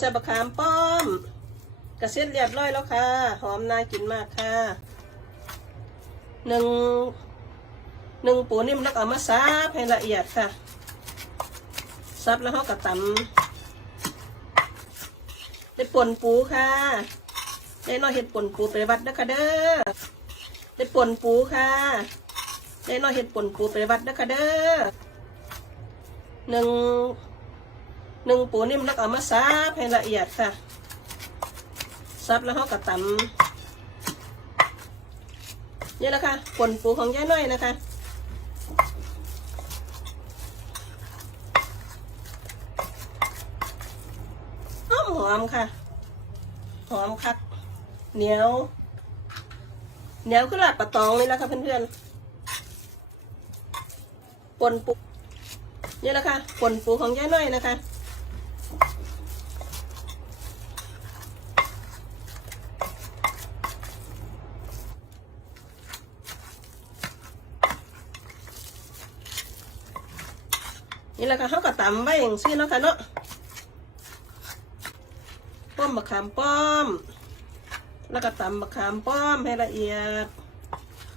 ใส่บะขามป้อมกระเซ็ดเรียบร้อยแล้วค่ะ หอมน่ากินมากค่ะหนึ่งหนึ่งปูนิ่มแล้วเอามาซับให้ละเอียดค่ะซับแล้วเขาก็ตำได้ป่นปูค่ะได้น้อยเห็ดป่นปูไปวัดนะคะเด้อได้ป่นปูค่ะได้น้อยเห็ดป่นปูไปวัดนะคะเด้อหนึ่ง หนึ่งปูนิ่มแล้วก็เอามาซับให้ละเอียดค่ะซับแล้วเขาก็ตำนี่แหละค่ะผลปูของย่าน้อยนะคะ หอมหอมค่ะ หอมคักเหนียวเหนียวคือลาดปลาตองเลยละคะเพื่อนๆปนปูนี่แหละค่ะปนปูของย่าน้อยนะคะ นี่แหละค่ะเขาก็ตำไว้อย่างซี่เนาะค่ะเนาะป้อมมะขามป้อม แล้วก็ตำมะขามป้อมให้ละเอียด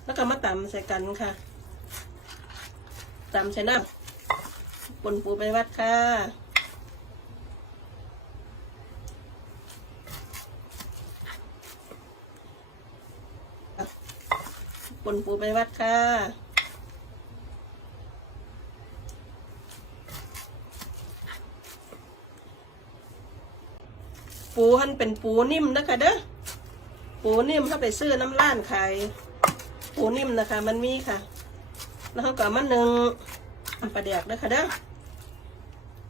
แล้วก็มาตำใส่กันค่ะตำใส่น้ำปนปูไปวัดค่ะปนปูไปวัดค่ะ ปูหันเป็นปูนิ่มนะคะเด้อปูนิ่มเข้าไปซื้อน้ำร้านขายปูนิ่มนะคะ มันมีค่ะ แล้วเขาก็มันหนึ่งน้ำปลาแดกนะคะเด้อ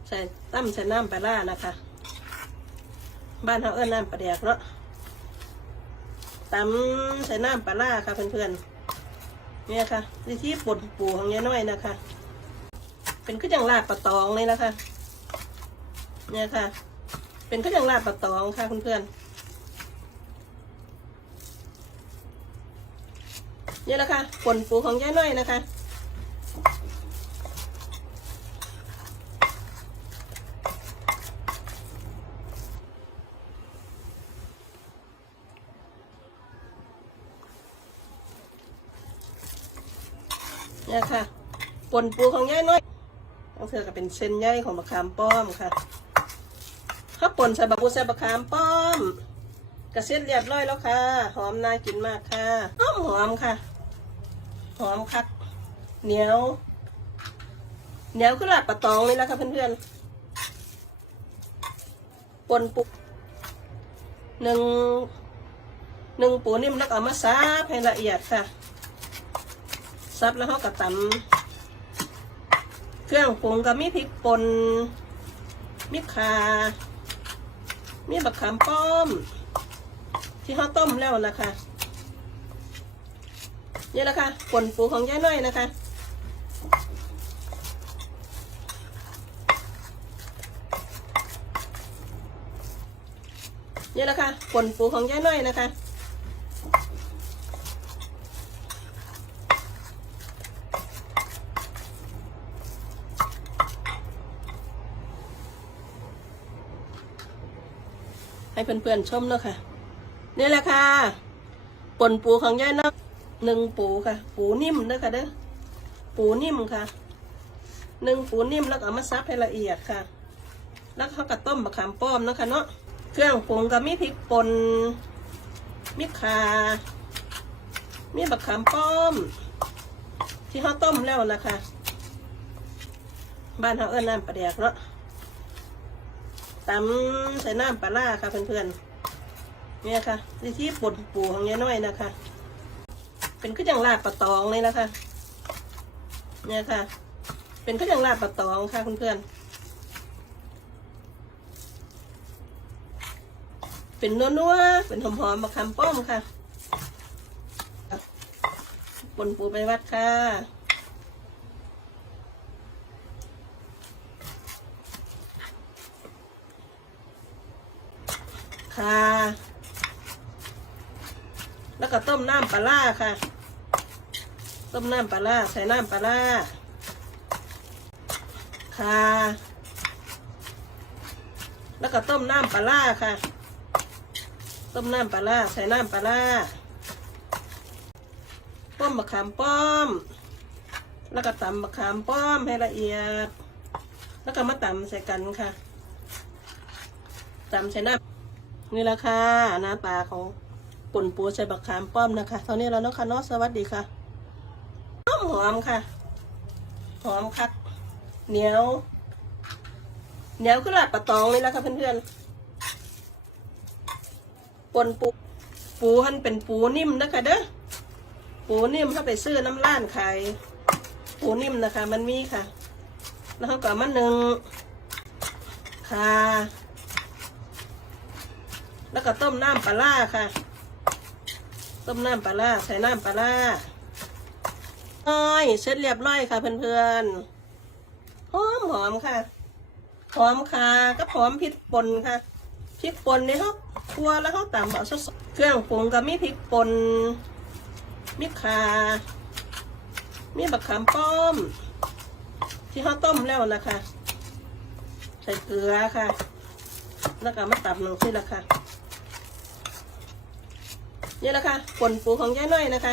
ใส่ตั้มใส่น้ำปลาล่านะคะ บ้านเขาเอิ้นน้ำปลาแดกเนาะตำใส่น้ำปลาล่าค่ะเพื่อนๆเนี่ยค่ะวิธีปนปูของยายน้อยนะคะ เป็นขึ้นอย่างลาดปลาตองเลยนะคะเนี่ยค่ะ เป็นข้าวยังลาดปลาตองค่ะเพื่อนๆนี่แหละค่ะผลปูของย่าน้อยนะคะเนี่ยค่ะปนปูของย่าน้อยต้องเธอก็เป็นเส้นใยของมะขามป้อมค่ะ ข้าวป่นใส่บะปูใส่บะขามป้อม กระเซ็ดเรียบร้อยแล้วค่ะ หอมน่ากินมากค่ะหอมหอมค่ะ หอมคัก เหนียว เหนียวคือลาดปลาตองเลยนะคะเพื่อนๆปนปุกหนึ่งหนึ่งปูนิ่มแล้วเอามาซับให้ละเอียดค่ะซับแล้วเขาก็ตำเครื่องปรุงก็มีพริกป่นมีขา มีบักขามป้อม ที่เขาต้มแล้วนะคะนี่แหละค่ะผลปูของย่าน้อยนะคะนี่แหละค่ะผลปูของย่าน้อยนะคะ ให้เพื่อนๆชมเนาะค่ะนี่แหละค่ะปนปูของยายนักหนึ่งปูค่ะ ปูนิ่มเด้อค่ะเด้อปูนิ่มค่ะหนึ่งปูนิ่มแล้วก็เอามาซับให้ละเอียดค่ะ แล้วเขาก็ต้มมะขามป้อมเนาะค่ะเนาะเครื่องปรุงก็มีพริกป่นมีข่ามีบักขามป้อม ที่เขาต้มแล้วนะคะบ้านเขาเอิ้นน้ำปลาแดกเนาะ ตำใส่น้ำปลาล่าค่ะเพื่อนๆเนี่ยค่ะวิธีปนปูของยายน้อยนะคะ เป็นขึ้นอย่างลาดปลาตองเลยนะคะ เนี่ยค่ะ เป็นขึ้นอย่างลาดปลาตองค่ะเพื่อนๆเป็นนัวๆเป็นหอมๆมะขามป้อมค่ะปนปูไปวัดค่ะ ค่ะ แล้วก็ต้มน้ำปลาล่าค่ะ ต้มน้ำปลาล่าใส่น้ำปลาล่าค่ะ แล้วก็ต้มน้ำปลาร้าค่ะ ต้มน้ำปลาร้าใส่น้ำปลาร้าต้มมะขามป้อม แล้วก็ตำมะขามป้อมให้ละเอียด แล้วก็มาตำใส่กันค่ะตำใส่น้ำ นี่แหละค่ะหน้าปลาของป่นปูใส่มะขามป้อมนะคะตอนนี้เราเนะค่ะเนาะสวัสดีค่ะหอมหอมค่ะหอมคักเหนียวเหนียวคือลาดปลาตองเลยละค่ะเพื่อนๆปนปูปูหันเป็นปูนิ่มนะคะเด้อปูนิ่มถ้าไปซื้อน้ำร้านขายปูนิ่มนะคะ มันมีค่ะ แล้วเขาก็เอามันหนึ่งค่ะ แล้วก็ต้มน้ำปลาร้าค่ะ ต้มน้ำปลาร้าใส่น้ำปลาร้าอ้อยเสร็จเรียบร้อยค่ะ เพื่อนๆหอมหอมค่ะหอมค่ะก็หอมพริกป่นค่ะพริกป่นนี่เขาครัวแล้วเขาตำเอาสดเครื่องปรุงก็มีพริกป่นมีข่ามีบักขามป้อม ที่เขาต้มแล้วนะคะ ใส่เกลือค่ะ แล้วก็มาตับลงที่ละค่ะ นี่แหละค่ะป่นปูของย่าน้อยนะคะ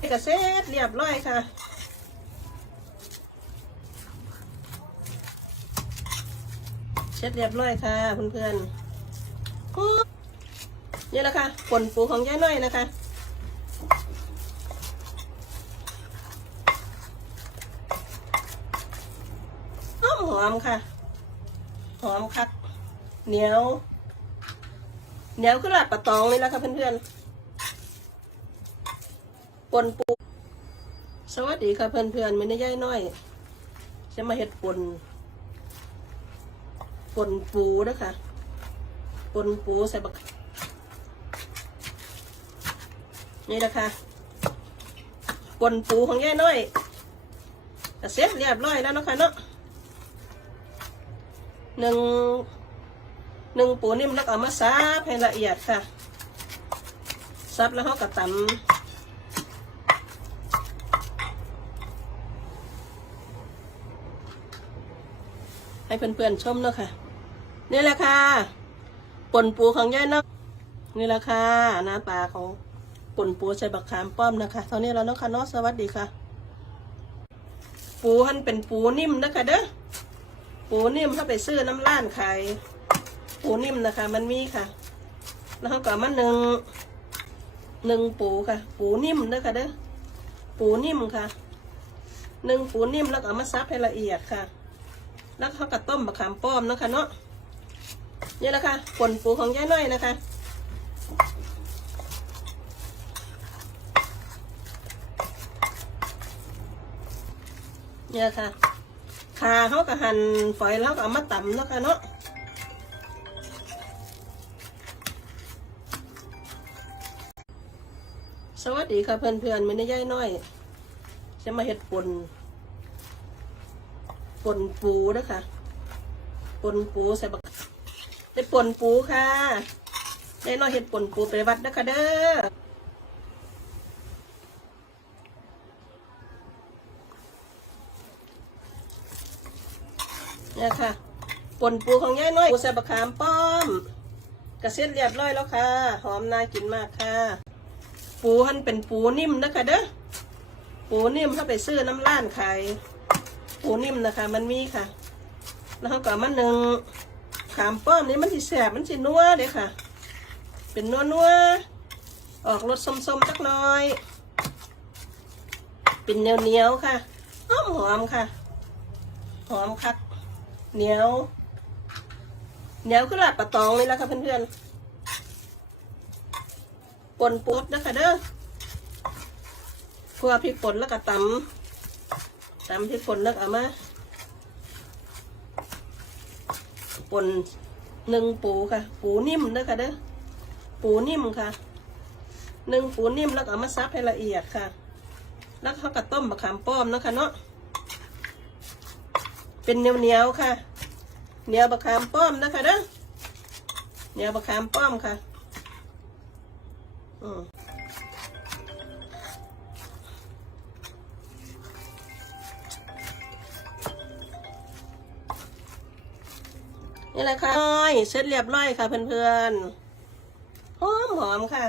นี่ก็เสร็จเรียบร้อยค่ะเสร็จเรียบร้อยค่ะเพื่อนๆนี่แหละค่ะผลปูของย่าน้อยนะคะหอมค่ะ หอมคักเหนียวเหนียวคือลาดปลาตองเลยละค่ะเพื่อนๆปนปูสวัสดีค่ะเพื่อนๆมินย่ายน้อยจะมาเห็ดปนปนปูนะคะปนปูใส่บักนี่นะคะปนปูของย่ายน้อยเสร็จเรียบร้อยแล้วนะคะเนาะ หนึ่งหนึ่งปูนิ่มแล้วก็เอามาซับให้ละเอียดค่ะซับแล้วเขาก็ตำให้เพื่อนๆชมเนาะค่ะ นี่แหละค่ะป่นปูของย่ายเนาะนี่แหละค่ะหน้าตาของป่นปูใส่บักขามป้อมนะคะตอนนี้เราเนาะค่ะเนาะสวัสดีค่ะ ปูหันเป็นปูนิ่มนะคะเด้อ ปูนิ่มถ้าไปซื้อน้ำร้านขายปูนิ่มนะคะ มันมีค่ะ แล้วเขาก็มาหนึ่งหนึ่งปูค่ะ ปูนิ่มนะค่ะเด้อปูนิ่มค่ะหนึ่งปูนิ่มแล้วก็มาซับให้ละเอียดค่ะ แล้วเขาก็ต้มมะขามป้อมนะคะเนาะนี่แหละค่ะป่นปูของย่าน้อยนะคะเนี่ยค่ะ ขาเขาก็หั่นฝอยแล้วก็เอามาตำเนาะค่ะเนาะสวัสดีค่ะเพื่อนๆมินย่ายน้อยจะมาเห็ดป่นปนปูนะคะปนปูใส่บักได้ปนปูค่ะได้น้อยเห็ดปนปูไปวัดนะคะเด้อ เนี่ยค่ะป่นปูของย่าน้อยปูใส่บักขามป้อมกระเซ็นเรียบร้อยแล้วค่ะ หอมน่ากินมากค่ะ ปูหันเป็นปูนิ่มนะคะเด้อปูนิ่มถ้าไปซื้อน้ำร้านขายปูนิ่มนะคะ มันมีค่ะ แล้วเขาก็มันหนึ่งขามป้อมนี่มันสิแสบมันสินัวเด้ค่ะ เป็นนัวนัวออกรสส้มๆจักหน่อย เป็นเนียวเนียวๆค่ะหอมหอมค่ะ หอมคัก เหนียวเหนียวคือลาดปลาตองเลยละค่ะเพื่อนๆปนปุ๊ดนะคะเด้อคั่วพริกป่นแล้วก็ตำตำที่ป่นแล้วเอามาป่นหนึ่งปูค่ะ ปูนิ่มเด้อค่ะเด้อปูนิ่มค่ะหนึ่งปูนิ่มแล้วก็เอามาซับให้ละเอียดค่ะ แล้วเขาก็ต้มมะขามป้อมนะคะเนาะ เป็นเนียวเหนียวค่ะเหนียวบะขามป้อมนะคะนะเหนียวบะขามป้อมค่ะอืมนี่แหละค่ะเสร็จเรียบร้อยค่ะเพื่อนๆ หอมหอมค่ะ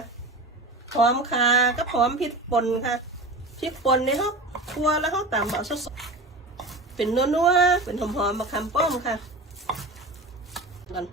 หอมค่ะก็หอมพริกป่นค่ะ พริกป่นในห้ขาคั่วแล้วเขาตามเบาสด เป็นนัวๆเป็นหอมๆมาคัมป้อมค่ะกัน